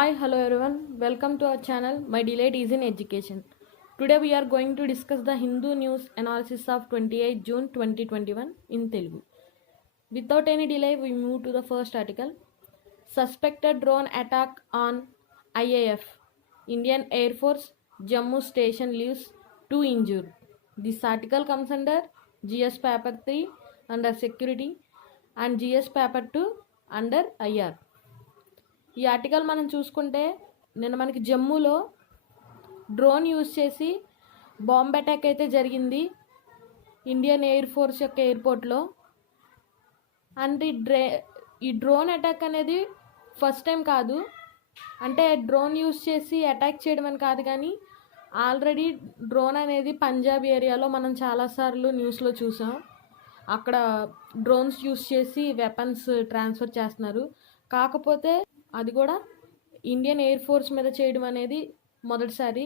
Hi, hello everyone. Welcome to our channel. My delight is in education. Today we are going to discuss the Hindu news analysis of 28 June 2021 in Telugu. Without any delay, we move to the first article. Suspected drone attack on IAF. Indian Air Force Jammu station leaves 2 injured. This article comes under GS paper 3 under security and GS paper 2 under IR. ఈ article మనం చూసుకుంటే నిన్న మనకి జమ్మూలో drone use చేసి bomb attack అయితే జరిగింది Indian air force యొక్క ఎయిర్పోర్ట్లో. అండ్ ఈ డ్రోన్ అటాక్ అనేది ఫస్ట్ టైం కాదు, అంటే డ్రోన్ యూజ్ చేసి అటాక్ చేయడం అని కాదు, కానీ ఆల్రెడీ డ్రోన్ అనేది పంజాబ్ ఏరియాలో మనం చాలాసార్లు న్యూస్లో చూసాం. అక్కడ డ్రోన్స్ యూజ్ చేసి వెపన్స్ ట్రాన్స్ఫర్ చేస్తున్నారు. కాకపోతే అది కూడా ఇండియన్ ఎయిర్ ఫోర్స్ మీద చేయడం అనేది మొదటిసారి.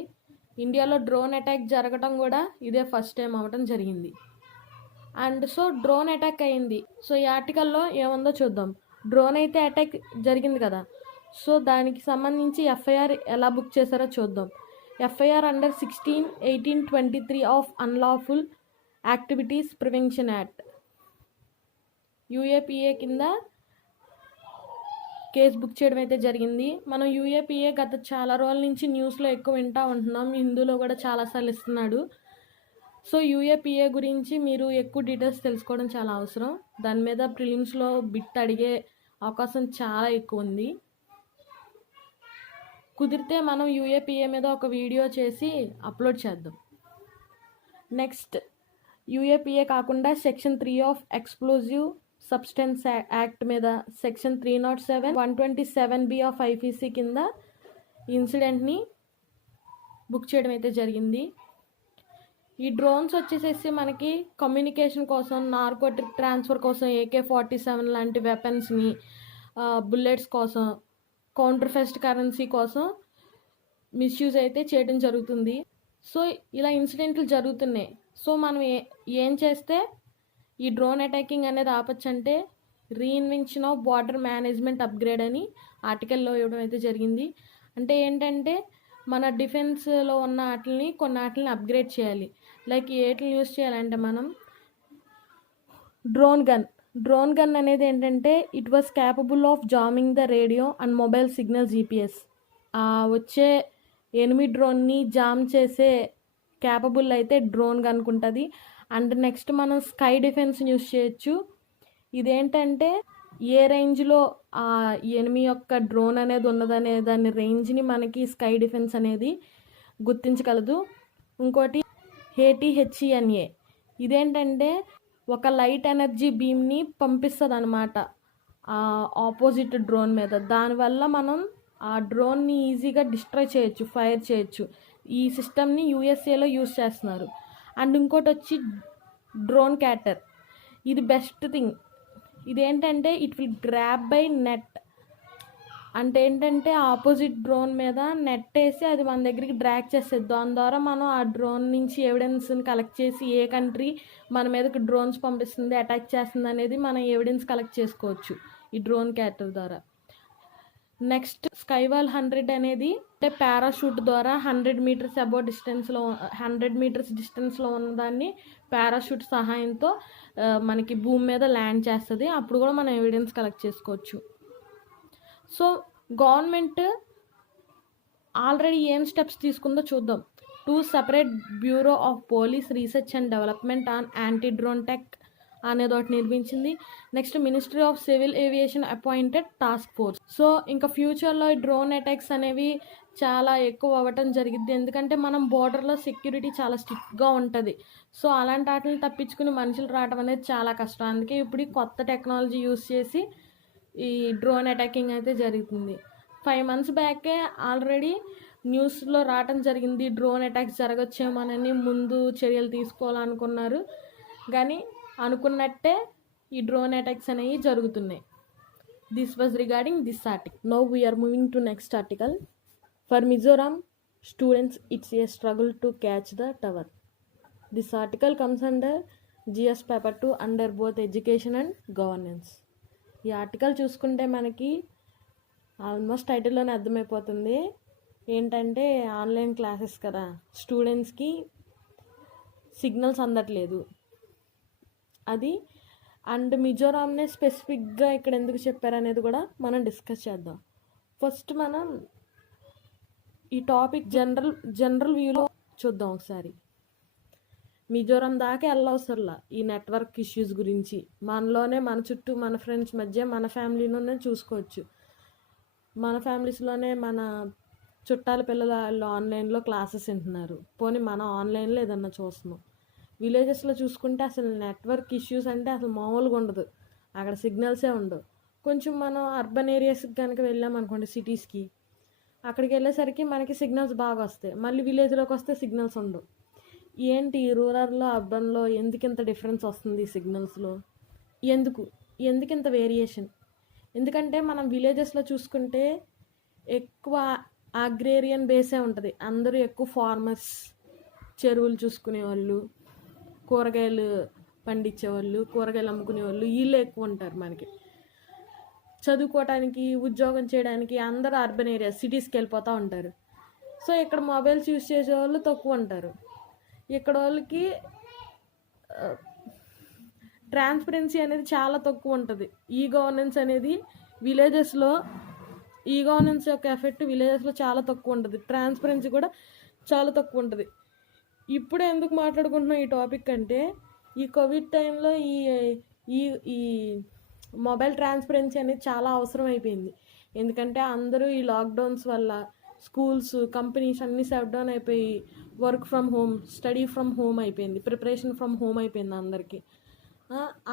ఇండియాలో డ్రోన్ అటాక్ జరగడం కూడా ఇదే ఫస్ట్ టైం అవ్వడం జరిగింది. అండ్ సో డ్రోన్ అటాక్ అయింది. సో ఈ ఆర్టికల్లో ఏముందో చూద్దాం. డ్రోన్ అయితే అటాక్ జరిగింది కదా, సో దానికి సంబంధించి ఎఫ్ఐఆర్ ఎలా బుక్ చేశారో చూద్దాం. FIR under 16-18-23 of unlawful activities prevention act UAPA కింద కేసు బుక్ చేయడం అయితే జరిగింది. మనం యూఏపీఏ గత చాలా రోజుల నుంచి న్యూస్లో ఎక్కువ వింటూ ఉంటున్నాం, హిందూలో కూడా చాలాసార్లు ఇస్తున్నాడు. సో యూఏపీఏ గురించి మీరు ఎక్కువ డీటెయిల్స్ తెలుసుకోవడం చాలా అవసరం. దాని మీద ప్రిలిమ్స్లో బిట్ అడిగే అవకాశం చాలా ఎక్కువ ఉంది. కుదిరితే మనం యూఏపీఏ మీద ఒక వీడియో చేసి అప్లోడ్ చేద్దాం. నెక్స్ట్, యూఏపీఏ కాకుండా section 3 of explosive substance act మీద సెక్షన్ 307, 127B ఆఫ్ ఐపీసీ కింద ఇన్సిడెంట్ని బుక్ చేయడం అయితే జరిగింది. ఈ డ్రోన్స్ వచ్చేసేసి మనకి కమ్యూనికేషన్ కోసం, నార్కోటిక్ ట్రాన్స్ఫర్ కోసం, AK-47 లాంటి వెపన్స్ని, బుల్లెట్స్ కోసం, కౌంటర్ఫెస్ట్ కరెన్సీ కోసం మిస్యూజ్ అయితే చేయడం జరుగుతుంది. సో ఇలా ఇన్సిడెంట్లు జరుగుతున్నాయి. సో మనం ఏం చేస్తే ఈ డ్రోన్ అటాకింగ్ అనేది ఆపచ్చు అంటే reinvention of border management upgrade అని ఆర్టికల్లో ఇవ్వడం అయితే జరిగింది. అంటే ఏంటంటే మన డిఫెన్స్లో ఉన్న వాటిని కొన్ని వాటిని అప్గ్రేడ్ చేయాలి. లైక్ ఏటిని యూజ్ చేయాలంటే మనం డ్రోన్ గన్ అనేది ఏంటంటే it was capable of jamming the radio and mobile signal GPS. వచ్చే ఎనిమి డ్రోన్ని జామ్ చేసే క్యాపబుల్ అయితే డ్రోన్ గన్కు ఉంటుంది. అండ్ నెక్స్ట్ మనం స్కై డిఫెన్స్ యూజ్ చేయొచ్చు. ఇదేంటంటే ఏ రేంజ్లో ఆ ఎనిమి యొక్క డ్రోన్ అనేది ఉన్నదనే దాని రేంజ్ని మనకి స్కై డిఫెన్స్ అనేది గుర్తించగలదు. ఇంకోటి ATHENA, ఇదేంటంటే ఒక లైట్ ఎనర్జీ బీమ్ని పంపిస్తుంది అనమాట ఆపోజిట్ డ్రోన్ మీద. దానివల్ల మనం ఆ డ్రోన్ని ఈజీగా డిస్ట్రాయ్ చేయొచ్చు, ఫైర్ చేయొచ్చు. ఈ సిస్టమ్ని యూఎస్ఏలో యూజ్ చేస్తున్నారు. అండ్ ఇంకోటి వచ్చి డ్రోన్ క్యాటర్. ఇది బెస్ట్ థింగ్. ఇదేంటంటే it will grab by net. అంటే ఏంటంటే ఆపోజిట్ డ్రోన్ మీద నెట్ వేసి అది మన దగ్గరికి డ్రాగ్ చేస్తుంది. దాని ద్వారా మనం ఆ డ్రోన్ నుంచి ఎవిడెన్స్ని కలెక్ట్ చేసి ఏ కంట్రీ మన మీదకి డ్రోన్స్ పంపిస్తుంది, అటాక్ చేస్తుంది అనేది మనం ఎవిడెన్స్ కలెక్ట్ చేసుకోవచ్చు ఈ డ్రోన్ క్యాటర్ ద్వారా. నెక్స్ట్, స్కైవాల్ 100 అనేది అంటే పారాషూట్ ద్వారా 100 మీటర్స్ అబౌవ్ డిస్టెన్స్లో 100 మీటర్స్ డిస్టెన్స్లో ఉన్నదాన్ని పారాషూట్ సహాయంతో మనకి భూమి మీద ల్యాండ్ చేస్తుంది. అప్పుడు కూడా మనం ఎవిడెన్స్ కలెక్ట్ చేసుకోవచ్చు. సో గవర్నమెంట్ ఆల్రెడీ ఏం స్టెప్స్ తీసుకుందో చూద్దాం. 2 separate bureau of police research and development on anti drone tech అనేది ఒకటి నిర్మించింది. Next, ministry of civil aviation appointed task force. So ఇంకా ఫ్యూచర్లో ఈ డ్రోన్ అటాక్స్ అనేవి చాలా ఎక్కువ అవ్వటం జరిగింది. ఎందుకంటే మనం బోర్డర్లో సెక్యూరిటీ చాలా స్ట్రిక్ట్గా ఉంటుంది. సో అలాంటి వాటిని తప్పించుకుని మనుషులు రావడం అనేది చాలా కష్టం. అందుకే ఇప్పుడు ఈ కొత్త టెక్నాలజీ యూజ్ చేసి ఈ డ్రోన్ అటాకింగ్ అయితే జరుగుతుంది. 5 months బ్యాకే ఆల్రెడీ న్యూస్లో రావటం జరిగింది. డ్రోన్ అటాక్స్ జరగచ్చేమోనని ముందు చర్యలు తీసుకోవాలనుకున్నారు, కానీ అనుకున్నట్టే ఈ డ్రోన్ అటాక్స్ అనేవి జరుగుతున్నాయి. This was regarding this article. Now we're moving to next article. For Mizoram students it's a struggle to catch the tower. This article comes under GS paper 2 under both education and governance. ఈ article చూసుకుంటే మనకి almost టైటిల్లోనే అర్థమైపోతుంది ఏంటంటే online classes కదా, స్టూడెంట్స్కి signals అందట్లేదు అది. And మిజోరాంనే స్పెసిఫిక్గా ఇక్కడ ఎందుకు చెప్పారనేది కూడా మనం డిస్కస్ చేద్దాం. ఫస్ట్ మనం ఈ టాపిక్ జనరల్ వ్యూలో చూద్దాం ఒకసారి. మిజోరాం దాకా వెళ్ళవసరలా ఈ నెట్వర్క్ ఇష్యూస్ గురించి. మనలోనే, మన చుట్టూ, మన ఫ్రెండ్స్ మధ్య, మన ఫ్యామిలీలోనే చూసుకోవచ్చు. మన ఫ్యామిలీస్లోనే మన చుట్టాల పిల్లలు ఆన్లైన్లో క్లాసెస్ వింటున్నారు. పోనీ మనం ఆన్లైన్లో ఏదన్నా చూస్తున్నాం. విలేజెస్లో చూసుకుంటే అసలు నెట్వర్క్ ఇష్యూస్ అంటే అసలు మామూలుగా ఉండదు. అక్కడ సిగ్నల్సే ఉండవు. కొంచెం మనం అర్బన్ ఏరియాస్కి కనుక వెళ్ళామనుకోండి, సిటీస్కి, అక్కడికి వెళ్ళేసరికి మనకి సిగ్నల్స్ బాగా వస్తాయి. మళ్ళీ విలేజ్లోకి వస్తే సిగ్నల్స్ ఉండవు. ఏంటి రూరల్లో, అర్బన్లో ఎందుకు ఇంత డిఫరెన్స్ వస్తుంది సిగ్నల్స్లో? ఎందుకు ఇంత వేరియేషన్? ఎందుకంటే మనం విలేజెస్లో చూసుకుంటే ఎక్కువ అగ్రేరియన్ బేసే ఉంటుంది. అందరూ ఎక్కువ ఫార్మర్స్, చెరువులు చూసుకునేవాళ్ళు, కూరగాయలు పండించేవాళ్ళు, కూరగాయలు అమ్ముకునేవాళ్ళు, వీళ్ళే ఎక్కువ ఉంటారు. మనకి చదువుకోవడానికి, ఉద్యోగం చేయడానికి అందరూ అర్బన్ ఏరియా, సిటీస్కి వెళ్ళిపోతూ ఉంటారు. సో ఇక్కడ మొబైల్స్ యూజ్ చేసేవాళ్ళు తక్కువ ఉంటారు. ఇక్కడ వాళ్ళకి ట్రాన్స్పరెన్సీ అనేది చాలా తక్కువ ఉంటుంది. ఈ గవర్నెన్స్ అనేది విలేజెస్లో, ఈ గవర్నెన్స్ యొక్క ఎఫెక్ట్ విలేజెస్లో చాలా తక్కువ ఉంటుంది. ట్రాన్స్పరెన్సీ కూడా చాలా తక్కువ ఉంటుంది. ఇప్పుడే ఎందుకు మాట్లాడుకుంటున్నాం ఈ టాపిక్ అంటే, ఈ కోవిడ్ టైంలో ఈ ఈ మొబైల్ ట్రాన్స్పరెన్సీ అనేది చాలా అవసరం అయిపోయింది. ఎందుకంటే అందరూ ఈ లాక్డౌన్స్ వల్ల స్కూల్స్, కంపెనీస్ అన్నీ షట్ డౌన్ అయిపోయి work from home, study from home అయిపోయింది, ప్రిపరేషన్ ఫ్రమ్ హోమ్ అయిపోయింది అందరికీ.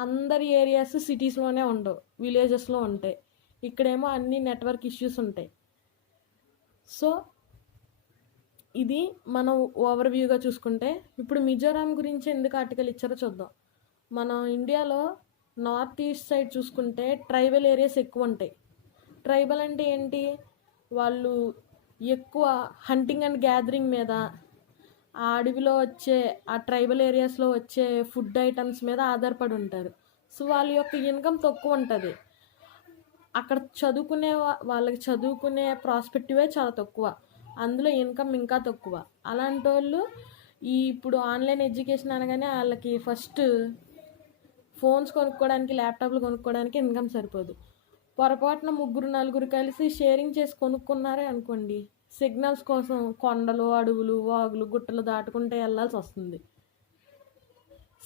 అందరి ఏరియాస్ సిటీస్లోనే ఉండవు, విలేజెస్లో ఉంటాయి. ఇక్కడేమో అన్ని నెట్వర్క్ ఇష్యూస్ ఉంటాయి. సో ఇది మనం ఓవర్వ్యూగా చూసుకుంటే, ఇప్పుడు మిజోరాం గురించి ఎందుకు ఆర్టికల్ ఇచ్చారో చూద్దాం. మనం ఇండియాలో నార్త్ ఈస్ట్ సైడ్ చూసుకుంటే ట్రైబల్ ఏరియాస్ ఎక్కువ ఉంటాయి. ట్రైబల్ అంటే ఏంటి? వాళ్ళు ఎక్కువ హంటింగ్ అండ్ గ్యాదరింగ్ మీద, ఆ అడవిలో వచ్చే, ఆ ట్రైబల్ ఏరియాస్లో వచ్చే ఫుడ్ ఐటమ్స్ మీద ఆధారపడి ఉంటారు. సో వాళ్ళ యొక్క ఇన్కమ్ తక్కువ ఉంటుంది. అక్కడ వాళ్ళకి చదువుకునే ప్రాస్పెక్టివే చాలా తక్కువ, అందులో ఇన్కమ్ ఇంకా తక్కువ. అలాంటి వాళ్ళు ఇప్పుడు ఆన్లైన్ ఎడ్యుకేషన్ అనగానే వాళ్ళకి ఫస్ట్ ఫోన్స్ కొనుక్కోవడానికి, ల్యాప్టాప్లు కొనుక్కోవడానికి ఇన్కమ్ సరిపోదు. పొరపాటున 3-4 కలిసి షేరింగ్ చేసి కొనుక్కున్నారే అనుకోండి, సిగ్నల్స్ కోసం కొండలు, అడవులు, వాగులు, గుట్టలు దాటుకుంటే వెళ్ళాల్సి వస్తుంది.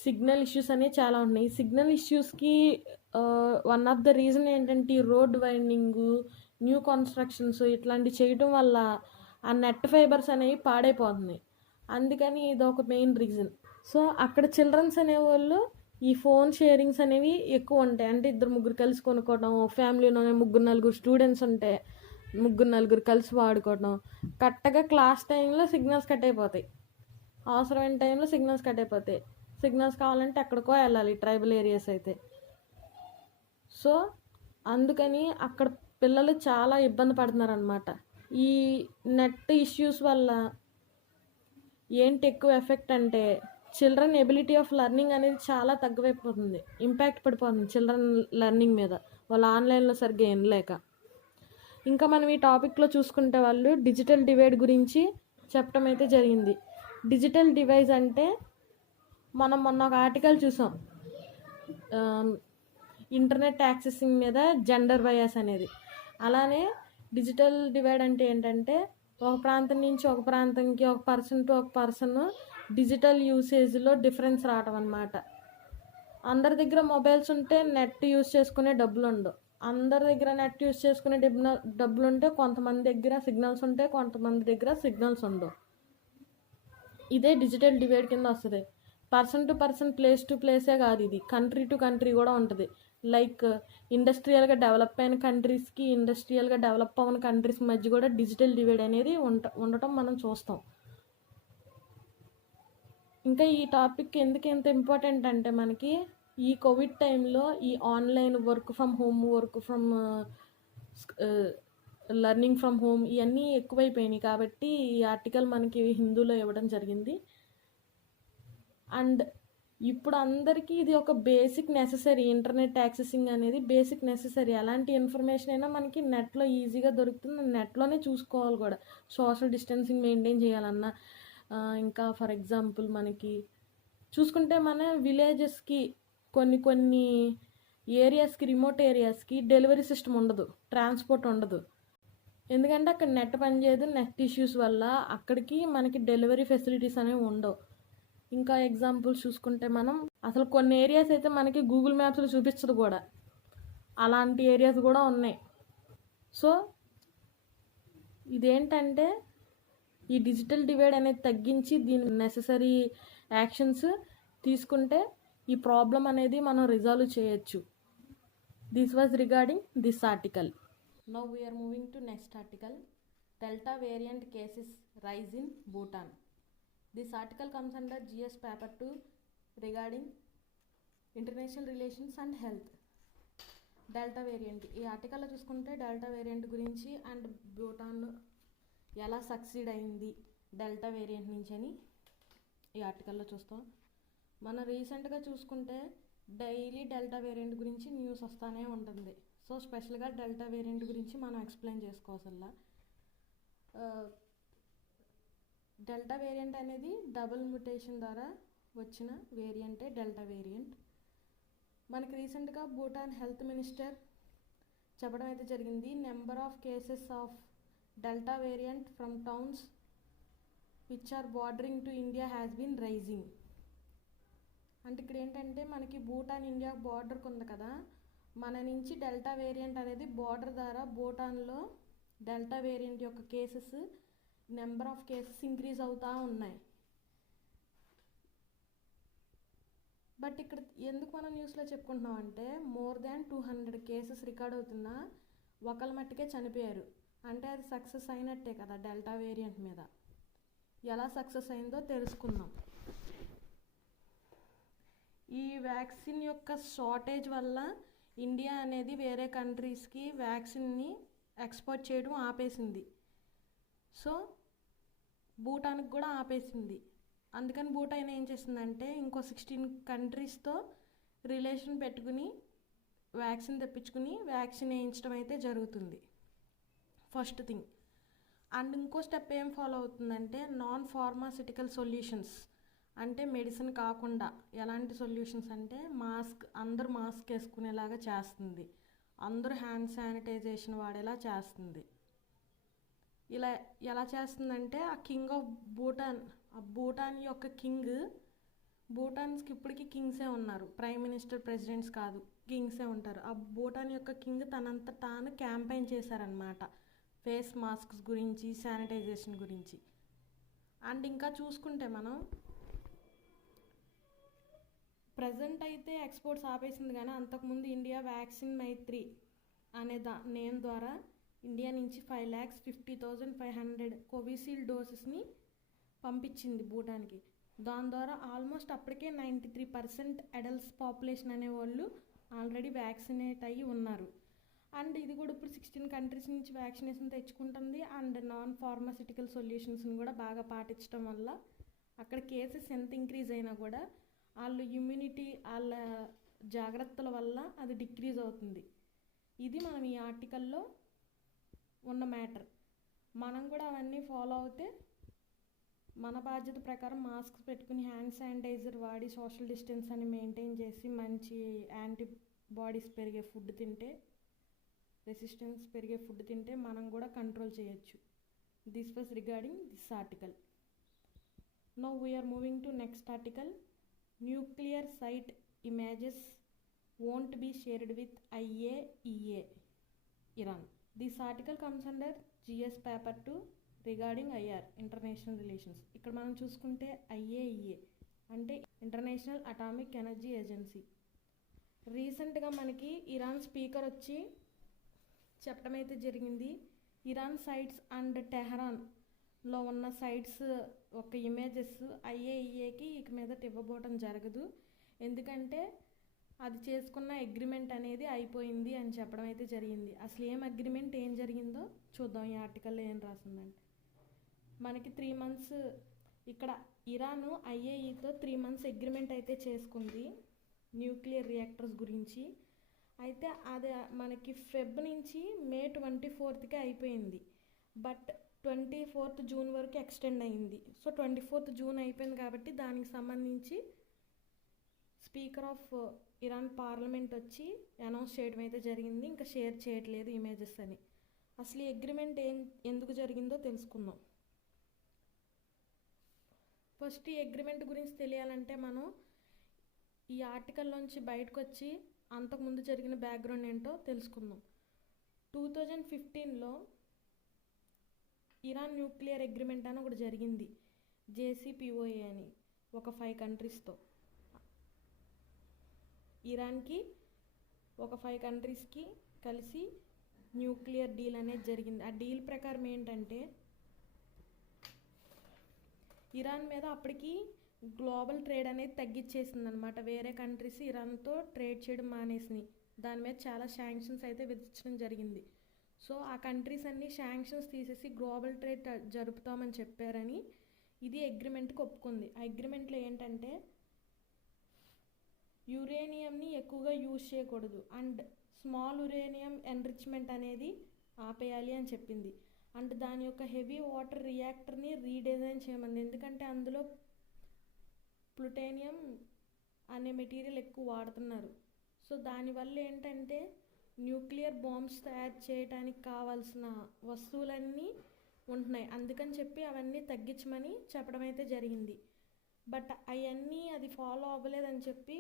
సిగ్నల్ ఇష్యూస్ అనేవి చాలా ఉన్నాయి. సిగ్నల్ ఇష్యూస్కి వన్ ఆఫ్ ద రీజన్ ఏంటంటే ఈ రోడ్ వైండింగు, న్యూ కన్స్ట్రక్షన్స్ ఇట్లాంటివి చేయటం వల్ల ఆ నెట్ ఫైబర్స్ అనేవి పాడైపోతున్నాయి. అందుకని ఇది ఒక మెయిన్ రీజన్. సో అక్కడ చిల్డ్రన్స్ అనేవాళ్ళు ఈ ఫోన్ షేరింగ్స్ అనేవి ఎక్కువ ఉంటాయి. అంటే 2-3 కలిసి కొనుక్కోవడం, ఫ్యామిలీలోనే 3-4 స్టూడెంట్స్ ఉంటే 3-4 కలిసి వాడుకోవడం. కరెక్ట్గా క్లాస్ టైంలో సిగ్నల్స్ కట్ అయిపోతాయి, అవసరమైన టైంలో సిగ్నల్స్ కట్ అయిపోతాయి. సిగ్నల్స్ కావాలంటే ఎక్కడికో వెళ్ళాలి, ట్రైబల్ ఏరియాస్ అయితే. సో అందుకని అక్కడ పిల్లలు చాలా ఇబ్బంది పడుతున్నారు అన్నమాట. ఈ నెట్ ఇష్యూస్ వల్ల ఏంటి ఎక్కువ ఎఫెక్ట్ అంటే, చిల్డ్రన్ ఎబిలిటీ ఆఫ్ లెర్నింగ్ అనేది చాలా తగ్గిపోతుంది, ఇంపాక్ట్ పడిపోతుంది చిల్డ్రన్ లెర్నింగ్ మీద, వాళ్ళు ఆన్లైన్లో సరిగ్గా వినలేక. ఇంకా మనం ఈ టాపిక్లో చూసుకుంటే వాళ్ళు డిజిటల్ డివైడ్ గురించి చెప్పడం అయితే జరిగింది. డిజిటల్ డివైజ్ అంటే మనం మొన్న ఒక ఆర్టికల్ చూసాం, ఇంటర్నెట్ యాక్సెసింగ్ మీద జెండర్ బయాస్ అనేది. అలానే డిజిటల్ డివైడ్ అంటే ఏంటంటే, ఒక ప్రాంతం నుంచి ఒక ప్రాంతంకి, ఒక పర్సన్ టు ఒక పర్సన్ డిజిటల్ యూసేజ్లో డిఫరెన్స్ రావటం అన్నమాట. అందరి దగ్గర మొబైల్స్ ఉంటే నెట్ యూజ్ చేసుకునే డబ్బులు ఉండవు. అందరి దగ్గర నెట్ యూజ్ చేసుకునే డబ్బులు ఉంటే కొంతమంది దగ్గర సిగ్నల్స్ ఉంటాయి, కొంతమంది దగ్గర సిగ్నల్స్ ఉండవు. ఇదే డిజిటల్ డివైడ్ కింద వస్తుంది. Person to person, place to ప్లేసే కాదు, ఇది కంట్రీ టు కంట్రీ కూడా ఉంటుంది. లైక్ ఇండస్ట్రియల్గా డెవలప్ అయిన కంట్రీస్కి, ఇండస్ట్రియల్గా డెవలప్ అవ్వని కంట్రీస్ మధ్య కూడా డిజిటల్ డివైడ్ అనేది ఉండటం మనం చూస్తాం. ఇంకా ఈ టాపిక్ ఎందుకు ఎంత ఇంపార్టెంట్ అంటే, మనకి ఈ కోవిడ్ టైంలో ఈ online work from home, work from learning from home ఇవన్నీ ఎక్కువైపోయినాయి. కాబట్టి ఈ ఆర్టికల్ మనకి హిందూలో ఇవ్వడం జరిగింది. అండ్ ఇప్పుడు అందరికీ ఇది ఒక బేసిక్ నెససరీ. ఇంటర్నెట్ యాక్సెసింగ్ అనేది బేసిక్ నెససరీ. ఎలాంటి ఇన్ఫర్మేషన్ అయినా మనకి నెట్లో ఈజీగా దొరుకుతుంది. నెట్లోనే చూసుకోవాలి కూడా. సోషల్ డిస్టెన్సింగ్ మెయింటైన్ చేయాలన్నా ఇంకా ఫర్ ఎగ్జాంపుల్ మనకి చూసుకుంటే మన విలేజెస్కి కొన్ని ఏరియాస్కి, రిమోట్ ఏరియాస్కి డెలివరీ సిస్టమ్ ఉండదు, ట్రాన్స్పోర్ట్ ఉండదు. ఎందుకంటే అక్కడ నెట్ పనిచేయదు. నెట్ ఇష్యూస్ వల్ల అక్కడికి మనకి డెలివరీ ఫెసిలిటీస్ అనేవి ఉండవు. ఇంకా ఎగ్జాంపుల్స్ చూసుకుంటే మనం అసలు కొన్ని ఏరియాస్ అయితే మనకి గూగుల్ మ్యాప్స్లో చూపించదు కూడా. అలాంటి ఏరియాస్ కూడా ఉన్నాయి. సో ఇదేంటంటే ఈ డిజిటల్ డివైడ్ అనేది తగ్గించి దీని నెససరీ యాక్షన్స్ తీసుకుంటే ఈ ప్రాబ్లం అనేది మనం రిజాల్వ్ చేయొచ్చు. This was regarding this article. Now we're moving to next article. Delta variant cases rise in Bhutan. This article comes under GS paper 2 regarding international relations and health. Delta variant ఈ ఆర్టికల్లో చూసుకుంటే delta variant గురించి and Bhutan ఎలా succeed అయింది delta variant నుంచి అని ఈ ఆర్టికల్లో చూస్తాం. మనం రీసెంట్గా చూసుకుంటే డైలీ డెల్టా వేరియంట్ గురించి న్యూస్ వస్తూనే ఉంటుంది. సో స్పెషల్గా డెల్టా వేరియంట్ గురించి మనం ఎక్స్ప్లెయిన్ చేసుకోవాల్సిందా. డెల్టా వేరియంట్ అనేది డబుల్ మ్యుటేషన్ ద్వారా వచ్చిన వేరియంటే డెల్టా వేరియంట్. మనకి రీసెంట్గా భూటాన్ హెల్త్ మినిస్టర్ చెప్పడం అయితే జరిగింది. Number of cases of delta variant from towns which are bordering to India has been rising. అంటే ఇక్కడ ఏంటంటే మనకి భూటాన్ ఇండియా బార్డర్కి ఉంది కదా, మన నుంచి డెల్టా వేరియంట్ అనేది బార్డర్ ద్వారా భూటాన్లో డెల్టా వేరియంట్ యొక్క cases, number of cases increase అవుతూ ఉన్నాయి. బట్ ఇక్కడ ఎందుకు మనం న్యూస్లో చెప్పుకుంటున్నాం అంటే మోర్ దాన్ 200 కేసెస్ రికార్డ్ అవుతున్నా ఒకళ్ళ మట్టుకే చనిపోయారు. అంటే అది సక్సెస్ అయినట్టే కదా డెల్టా వేరియంట్ మీద. ఎలా సక్సెస్ అయిందో తెలుసుకుందాం. ఈ వ్యాక్సిన్ యొక్క షార్టేజ్ వల్ల ఇండియా అనేది వేరే కంట్రీస్కి వ్యాక్సిన్ని ఎక్స్పోర్ట్ చేయడం ఆపేసింది. సో భూటాన్కి కూడా ఆపేసింది. అందుకని భూటాన్ ఏం చేసిందంటే ఇంకో 16 కంట్రీస్తో రిలేషన్ పెట్టుకుని వ్యాక్సిన్ తెప్పించుకుని వ్యాక్సిన్ వేయించడం అయితే జరుగుతుంది. First thing. అండ్ ఇంకో స్టెప్ ఏం ఫాలో అవుతుందంటే నాన్ ఫార్మాసిటికల్ సొల్యూషన్స్. అంటే మెడిసిన్ కాకుండా ఎలాంటి సొల్యూషన్స్ అంటే అందరూ మాస్క్ వేసుకునేలాగా చేస్తుంది, అందరూ హ్యాండ్ శానిటైజేషన్ వాడేలా చేస్తుంది. ఇలా ఎలా చేస్తుందంటే ఆ కింగ్ ఆఫ్ భూటాన్, ఆ భూటాన్ యొక్క కింగ్, భూటాన్స్కి ఇప్పటికీ కింగ్సే ఉన్నారు, ప్రైమ్ మినిస్టర్ ప్రెసిడెంట్స్ కాదు, కింగ్సే ఉంటారు. ఆ భూటాన్ యొక్క కింగ్ తనంత తాను క్యాంపెయిన్ చేశారనమాట ఫేస్ మాస్క్స్ గురించి, శానిటైజేషన్ గురించి. అండ్ ఇంకా చూసుకుంటే మనం ప్రజెంట్ అయితే ఎక్స్పోర్ట్స్ ఆపేసింది, కానీ అంతకుముందు ఇండియా వ్యాక్సిన్ మైత్రి అనే నేమ్ ద్వారా ఇండియా నుంచి 5,50,500 కోవిషీల్డ్ డోసెస్ని పంపించింది భూటాన్కి. దాని ద్వారా ఆల్మోస్ట్ అప్పటికే 93% అడల్ట్స్ పాపులేషన్ అనేవాళ్ళు ఆల్రెడీ వ్యాక్సినేట్ అయ్యి ఉన్నారు. అండ్ ఇది కూడా ఇప్పుడు 16 కంట్రీస్ నుంచి వ్యాక్సినేషన్ తెచ్చుకుంటుంది. అండ్ నాన్ ఫార్మాసిటికల్ సొల్యూషన్స్ని కూడా బాగా పాటించడం వల్ల అక్కడ కేసెస్ ఎంత ఇంక్రీజ్ అయినా కూడా వాళ్ళ ఇమ్యూనిటీ, వాళ్ళ జాగ్రత్తల వల్ల అది డిక్రీజ్ అవుతుంది. ఇది మనం ఈ ఆర్టికల్లో ఉన్న మ్యాటర్. మనం కూడా అవన్నీ ఫాలో అవుతే మన బాధ్యత ప్రకారం మాస్క్ పెట్టుకుని హ్యాండ్ శానిటైజర్ వాడి సోషల్ డిస్టెన్స్ అని మెయింటైన్ చేసి మంచి యాంటీబాడీస్ పెరిగే ఫుడ్ తింటే, రెసిస్టెన్స్ పెరిగే ఫుడ్ తింటే మనం కూడా కంట్రోల్ చేయొచ్చు. This was regarding this article. Now we're moving to next article. Nuclear site images won't be shared with IAEA, Iran. This article comes under GS paper 2 regarding IR, International Relations. ఇక్కడ మనం చూసుకుంటే IAEA అంటే international atomic energy agency. రీసెంట్గా మనకి Iran speaker వచ్చి చెప్పడం అయితే జరిగింది. ఇరాన్ సైట్స్ అండ్ టెహరాన్లో ఉన్న సైట్స్ ఒక ఇమేజెస్ IAEAకి ఇక మీదట ఇవ్వబోవటం జరగదు, ఎందుకంటే అది చేసుకున్న అగ్రిమెంట్ అనేది అయిపోయింది అని చెప్పడం అయితే జరిగింది. అసలు ఏం అగ్రిమెంట్, ఏం జరిగిందో చూద్దాం ఈ ఆర్టికల్లో ఏం రాసిందంటే. మనకి 3 months ఇక్కడ ఇరాన్ ఐఏఈతో 3 months అగ్రిమెంట్ అయితే చేసుకుంది న్యూక్లియర్ రియాక్టర్స్ గురించి. అయితే అది మనకి ఫెబ్ నుంచి మే 24కి అయిపోయింది. బట్ 24th జూన్ వరకు ఎక్స్టెండ్ అయింది. సో 24th జూన్ అయిపోయింది కాబట్టి దానికి సంబంధించి స్పీకర్ ఆఫ్ ఇరాన్ పార్లమెంట్ వచ్చి అనౌన్స్ చేయడం అయితే జరిగింది. ఇంకా షేర్ చేయట్లేదు ఇమేజెస్ అని. అసలు ఈ అగ్రిమెంట్ ఎందుకు జరిగిందో తెలుసుకుందాం. ఫస్ట్ ఈ అగ్రిమెంట్ గురించి తెలియాలంటే మనం ఈ ఆర్టికల్లోంచి బయటకు వచ్చి అంతకుముందు జరిగిన బ్యాక్గ్రౌండ్ ఏంటో తెలుసుకుందాం. 2015లో ఇరాన్ న్యూక్లియర్ అగ్రిమెంట్ అని ఒకటి జరిగింది, JCPOA అని, ఒక 5 కంట్రీస్తో. ఇరాన్కి ఒక 5 కంట్రీస్కి కలిసి న్యూక్లియర్ డీల్ అనేది జరిగింది. ఆ డీల్ ప్రకారం ఏంటంటే ఇరాన్ మీద అప్పటికి గ్లోబల్ ట్రేడ్ అనేది తగ్గించేసింది అనమాట. వేరే కంట్రీస్ ఇరాన్తో ట్రేడ్ చేయడం మానేసినాయి. దాని మీద చాలా శాంక్షన్స్ అయితే విధించడం జరిగింది. సో ఆ కంట్రీస్ అన్ని శాంక్షన్స్ తీసేసి గ్లోబల్ ట్రేడ్ జరుపుతామని చెప్పారని ఇది అగ్రిమెంట్కి ఒప్పుకుంది. ఆ అగ్రిమెంట్లో ఏంటంటే యురేనియంని ఎక్కువగా యూజ్ చేయకూడదు అండ్ స్మాల్ యురేనియం ఎన్రిచ్మెంట్ అనేది ఆపేయాలి అని చెప్పింది. అండ్ దాని యొక్క హెవీ వాటర్ రియాక్టర్ని రీడిజైన్ చేయమంది. ఎందుకంటే అందులో ప్లూటోనియం అనే మెటీరియల్ ఎక్కువ వాడుతున్నారు. సో దానివల్ల ఏంటంటే న్యూక్లియర్ బాంబ్స్ తయారు చేయడానికి కావాల్సిన వస్తువులన్నీ ఉంటున్నాయి. అందుకని చెప్పి అవన్నీ తగ్గించమని చెప్పడం అయితే జరిగింది. బట్ అవన్నీ అది ఫాలో అవ్వలేదని చెప్పి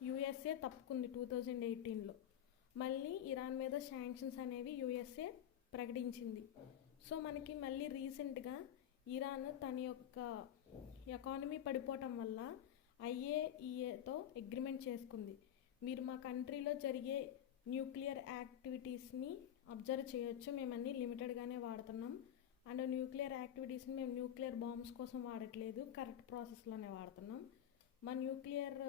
USA తప్పుకుంది 2018లో. మళ్ళీ ఇరాన్ మీద శాంక్షన్స్ అనేవి USA ప్రకటించింది. సో మనకి మళ్ళీ రీసెంట్గా ఇరాన్ తన యొక్క ఎకానమీ పడిపోవటం వల్ల IAEAతో అగ్రిమెంట్ చేసుకుంది. మీరు మా కంట్రీలో జరిగే న్యూక్లియర్ యాక్టివిటీస్ని అబ్జర్వ్ చేయొచ్చు, మేము అన్నీ లిమిటెడ్గానే వాడుతున్నాం. అండ్ న్యూక్లియర్ యాక్టివిటీస్ని మేము న్యూక్లియర్ బాంబ్స్ కోసం వాడట్లేదు, కరెక్ట్ ప్రాసెస్లోనే వాడుతున్నాం. మా న్యూక్లియర్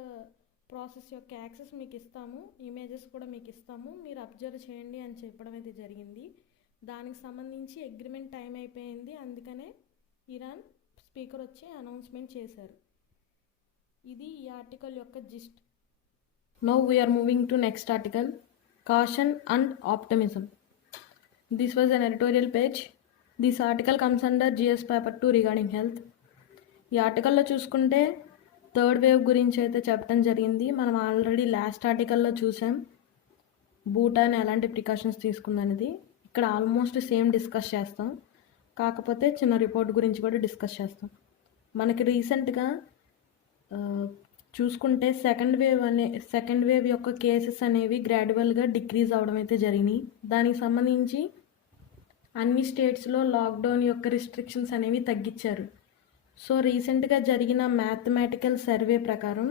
ప్రాసెస్ యొక్క యాక్సెస్ మీకు ఇస్తాము, ఇమేజెస్ కూడా మీకు ఇస్తాము, మీరు అబ్జర్వ్ చేయండి అని చెప్పడం అయితే జరిగింది. దానికి సంబంధించి అగ్రిమెంట్ టైం అయిపోయింది. అందుకనే ఇరాన్ స్పీకర్ వచ్చి అనౌన్స్మెంట్ చేశారు. ఇది ఈ ఆర్టికల్ యొక్క gist. Now we're moving to next article, caution and optimism. This was an editorial page. This article comes under GS paper 2 regarding health. ఈ ఆర్టికల్లో చూసుకుంటే 3rd వేవ్ గురించి అయితే చెప్పడం జరిగింది. మనం ఆల్రెడీ లాస్ట్ ఆర్టికల్లో చూసాం భూటాన్ ఎలాంటి ప్రికాషన్స్ తీసుకుందనేది. ఇక్కడ ఆల్మోస్ట్ సేమ్ డిస్కస్ చేస్తాం, కాకపోతే చిన్న రిపోర్ట్ గురించి కూడా డిస్కస్ చేస్తాం. మనకి రీసెంట్గా చూసుకుంటే సెకండ్ వేవ్ యొక్క కేసెస్ అనేవి గ్రాడ్యువల్గా డిక్రీజ్ అవడం అయితే జరిగినాయి. దానికి సంబంధించి అన్ని స్టేట్స్లో లాక్డౌన్ యొక్క రిస్ట్రిక్షన్స్ అనేవి తగ్గించారు. సో రీసెంట్గా జరిగిన మ్యాథమెటికల్ సర్వే ప్రకారం,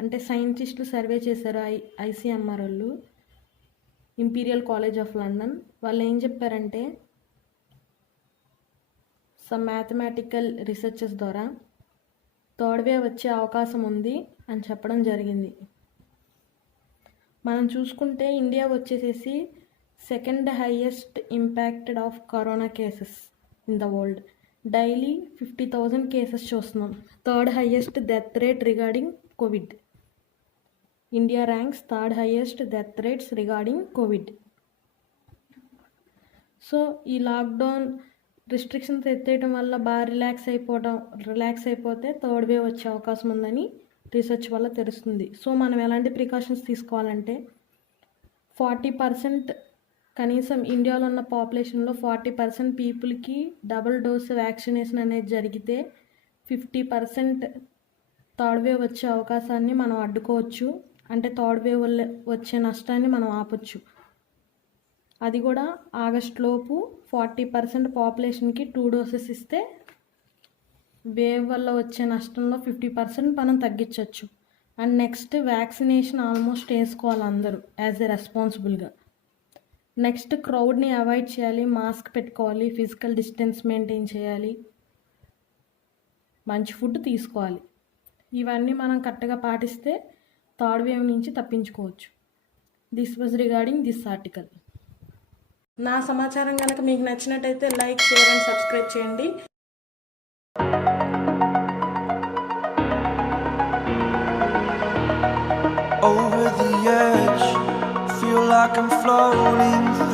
అంటే సైంటిస్టులు సర్వే చేశారు ICMR వాళ్ళు, ఇంపీరియల్ కాలేజ్ ఆఫ్ లండన్. వాళ్ళు ఏం చెప్పారంటే సమ్ మ్యాథమెటికల్ రీసెర్చెస్ ద్వారా 3rd వేవ్ వచ్చే అవకాశం ఉంది అని చెప్పడం జరిగింది. మనం చూసుకుంటే ఇండియా వచ్చేసేసి 2nd highest impacted of corona cases in the world. Daily 50,000 cases చూస్తున్నాం. 3rd highest death rate regarding Covid. India ranks 3rd highest death rates regarding Covid. So ఈ లాక్డౌన్ రిస్ట్రిక్షన్స్ ఎత్తేయడం వల్ల బాగా రిలాక్స్ అయిపోతే 3rd వేవ్ వచ్చే అవకాశం ఉందని research వల్ల తెలుస్తుంది. సో మనం ఎలాంటి ప్రికాషన్స్ తీసుకోవాలంటే 40% కనీసం ఇండియాలో ఉన్న పాపులేషన్లో 40% పీపుల్కి డబుల్ డోస్ వ్యాక్సినేషన్ అనేది జరిగితే 50% 3rd వేవ్ వచ్చే అవకాశాన్ని మనం అడ్డుకోవచ్చు. అంటే 3rd వేవ్ వల్ల వచ్చే నష్టాన్ని మనం ఆపొచ్చు. అది కూడా ఆగస్టులోపు 40% పాపులేషన్కి 2 doses ఇస్తే వేవ్ వల్ల వచ్చే నష్టంలో 50% మనం తగ్గించవచ్చు. అండ్ నెక్స్ట్ వ్యాక్సినేషన్ ఆల్మోస్ట్ వేసుకోవాలి అందరూ యాజ్ ఎ రెస్పాన్సిబుల్గా. నెక్స్ట్ క్రౌడ్ని అవాయిడ్ చేయాలి, మాస్క్ పెట్టుకోవాలి, ఫిజికల్ డిస్టెన్స్ మెయింటైన్ చేయాలి, మంచి ఫుడ్ తీసుకోవాలి. ఇవన్నీ మనం కరెక్ట్గా పాటిస్తే 3rd వేవ్ నుంచి తప్పించుకోవచ్చు. This was regarding this article. నా సమాచారం కనుక మీకు నచ్చినట్టయితే లైక్, షేర్ అండ్ సబ్స్క్రైబ్ చేయండి. like I'm floating